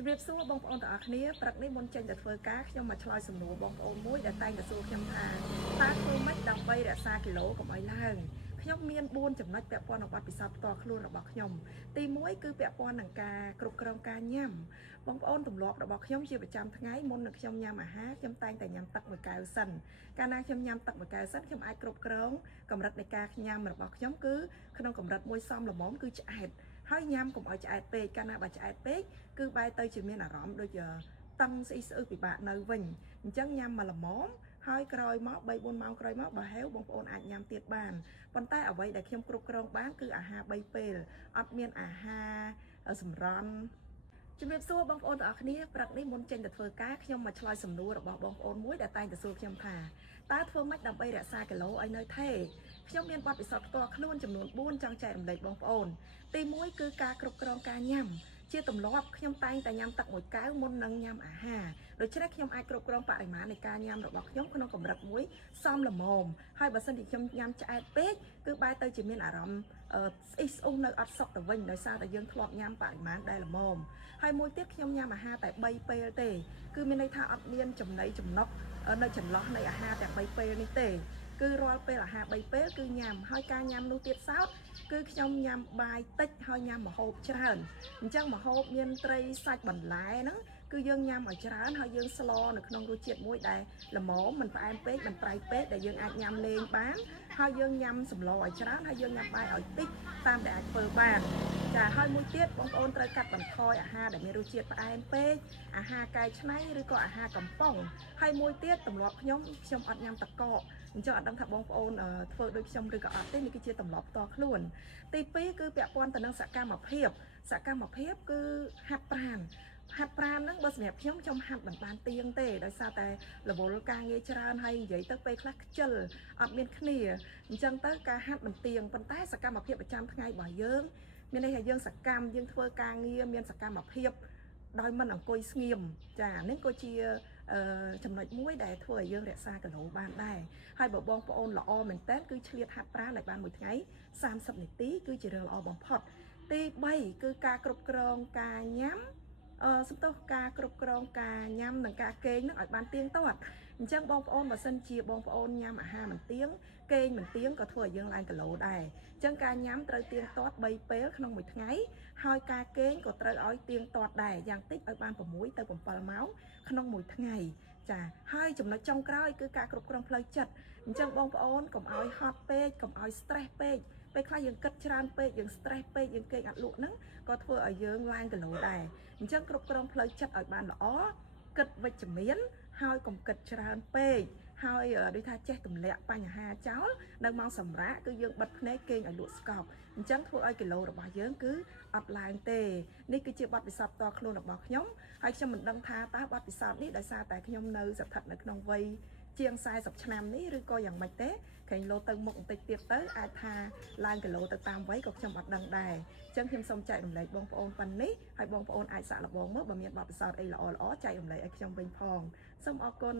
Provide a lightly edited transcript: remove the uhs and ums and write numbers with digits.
ជំរាបសួរបងប្អូនទាំងអស់គ្នាព្រឹកនេះមុនចេញទៅធ្វើការខ្ញុំមកឆ្លើយសំណួរបងប្អូនមួយដែលតែងតែសួរខ្ញុំថាតើធ្វើម៉េចដើម្បីរក្សាគីឡូកុំឲ្យឡើងខ្ញុំមាន4ចំណុចពាក់ព័ន្ធនឹងបទពិសោធន៍ផ្ទាល់ខ្លួនរបស់ខ្ញុំទី1គឺពាក់ព័ន្ធនឹងការគ្រប់គ្រងការញ៉ាំបងប្អូនទម្លាប់របស់ខ្ញុំជាប្រចាំថ្ងៃមុននឹងខ្ញុំញ៉ាំអាហារខ្ញុំតែងតែញ៉ាំទឹកមួយកែវសិនកាលណាខ្ញុំញ៉ាំទឹកមួយកែវសិនខ្ញុំអាចគ្រប់គ្រងកម្រិតនៃការញ៉ាំរបស់ខ្ញុំគឺក្នុងកម្រិតមួយសមល្មមគឺឆ្អែតហើយញ៉ាំកុំឲ្យឆ្អែតពេកកាលណាបើឆ្អែតពេកគឺបែរទៅជាមានអារម្មណ៍ដូចតឹងស្អ៊ីស្អឺពិបាកនៅវិញអញ្ចឹងញ៉ាំមកល្មមហើយក្រោយមក3 4ម៉ោងក្រោយមកបើហេវបងប្អូនអាចញ៉ាំទៀតបានប៉ុន្តែអ្វីដែលខ្ញុំគ្រប់គ្រងបានគឺអាហារ3ពេលអត់មានអាហារសម្រន់ជំរាបសួរបងប្អូនទាំងអស់គ្នាព្រឹកនេះមុនចេញទៅធ្វើការខ្ញុំមកឆ្លើយសំណួររបស់បងប្អូនមួយដែលតែងតែសួរខ្ញុំថាតើធ្វើម៉េចដើម្បីរក្សាគីឡូឲ្យនៅថេរខ្ញុំមានបទពិសោធន៍ផ្ទាល់ខ្លួនចំនួន4ចង់ចែករំលែកបងប្អូនទី1គឺការគ្រប់គ្រងការញ៉ាំជាទម្លាប់ខ្ញុំតែងតែញ៉ាំទឹកមួយកែវមុននឹងញ៉ាំអាហារដូច្នេះខ្ញុំអាចគ្រប់គ្រងបរិមាណនៃការញ៉ាំរបស់ខ្ញុំក្នុងកម្រិតមួយសមល្មមហើយបើសិនជាខ្ញុំញ៉ាំឆ្អែតពេកគឺបែរទៅជាមានអារម្មណ៍ស្អ៊ីស្អ៊ុនៅអត់សុខទៅវិញដោយសារតែយើងធ្លាប់ញ៉ាំបរិមាណដែលល្មមហើយមួយទៀតខ្ញុំញ៉ាំអាហារតែ3ពេលទេគឺមានន័យថាអត់មានចំណីចំណុកនៅចន្លោះនៃអាហារទាំង3ពេលនេះទេគឺរាល់ពេលអាហារ3ពេលគឺញ៉ាំហើយការញ៉ាំនោះទៀតសោតគឺខ្ញុំញ៉ាំបាយតិចហើយញ៉ាំម្ហូបច្រើនអញ្ចឹងម្ហូបមានត្រីសាច់បន្លែហ្នឹងគឺយើងញ៉ាំឲ្យច្រើនហើយយើងស្លនៅក្នុងរសជាតិមួយដែលល្មមមិនផ្អែមពេកមិនប្រៃពេកដែលយើងអាចញ៉ាំលេងបានហើយយើងញ៉ាំសម្លឲ្យច្រើនហើយយើងញ៉ាំបាយឲ្យតិចតាមដែលអាចធ្វើបានចាហើយមួយទៀតបងប្អូនត្រូវកាត់បន្ថយអាហារដែលមានរសជាតិផ្អែមពេកអាហារកែច្នៃឬក៏អាហារកំប៉ុងហើយមួយទៀតទម្លាប់ខ្ញុំអត់ញ៉ាំតកកអញ្ចឹងអត់ដឹងថាបងប្អូនធ្វើដូចខ្ញុំឬក៏អត់ទេនេះគឺជាទម្លាប់ផ្ទាល់ខ្លួនទី2គឺពាក់ព័ន្ធទៅនឹងសកម្មភាពគឺហាត់ប្រាណហ្នឹងបើសម្រាប់ខ្ញុំហាត់មិនបានទៀងទេដោយសារតែរវល់ការងារច្រើនហើយនិយាយទៅពេលខ្លះខ្ជិលអត់មានគ្នាអញ្ចឹងទៅការហាត់មិនទៀងប៉ុន្តែសកម្មភាពប្រចាំថ្ងៃរបស់យើងមានន័យថាយើងសកម្មយើងធ្វើការងារមានសកម្មភាពដោយមិនអង្គុយស្ងៀមចានេះក៏ជាចំណុចមួយដែលធ្វើឲ្យយើងរក្សាគីឡូបានដែរហើយបើបងប្អូនល្អមែនតើគឺឆ្លៀតហាត់ប្រាណឲ្យបានមួយថ្ងៃ30នាទីគឺជារឿងល្អបំផុតទី3គឺការគ្រប់គ្រងការញ៉ាំសំទោសការគ្រប់គ្រងការញ៉ាំនិងការគេងនឹងឲ្យបានទៀងទាត់អញ្ចឹងបងប្អូនបើសិនជាបងប្អូនញ៉ាំអាហារមិនទៀងគេងមិនទៀងក៏ធ្វើឲ្យយើងឡើងគីឡូដែរអញ្ចឹងការញ៉ាំត្រូវទៀងទាត់3ពេលក្នុងមួយថ្ងៃហើយការគេងក៏ត្រូវឲ្យទៀងទាត់ដែរយ៉ាងតិចឲ្យបាន6ទៅ7ម៉ោងក្នុងមួយថ្ងៃចាហើយចំណុចចុងក្រោយគឺការគ្រប់គ្រងផ្លូវចិត្តអញ្ចឹងបងប្អូនកុំឲ្យហត់ពេកកុំឲ្យ stress ពេកពេលខ្លះយើងគិតច្រើនពេកយើង stress ពេកយើងគេងអត់លក់ហ្នឹងក៏ធ្វើឲ្យយើងឡើងគីឡូដែរអញ្ចឹងគ្រប់គ្រងផ្លូវចិត្តឲ្យបានល្អគិតវិជ្ជមានហើយកុំគិតច្រើនពេកហើយដូចថាចេះទម្លាក់បញ្ហាចោលនៅម៉ោងសម្រាកគឺយើងបិទភ្នែកគេងឲ្យលក់ស្កប់អញ្ចឹងធ្វើឲ្យគីឡូរបស់យើងគឺអត់ឡើងទេនេះគឺជាបទពិសោធន៍ផ្ទាល់ខ្លួនរបស់ខ្ញុំហើយខ្ញុំមិនដឹងថាតើបទពិសោធន៍នេះដោយសារតែខ្ញុំនៅស្ថិតនៅក្នុងវ័យជាង40ឆ្នាំនេះឬក៏យ៉ាងម៉េចទេក្រែងលោទៅមុខបន្តិចទៀតទៅអាចថាឡើងគីឡូទៅតាមវ័យក៏ខ្ញុំអត់ដឹងដែរអញ្ចឹងខ្ញុំសូមចែករំលែកបងប្អូនប៉ុណ្នេះហើយបងប្អូនអាចសាកល្បងមើលបើមានបទពិសោធន៍អីល្អចែករំលែកឲ្យខ្ញុំវិញផងសូមអរគុណ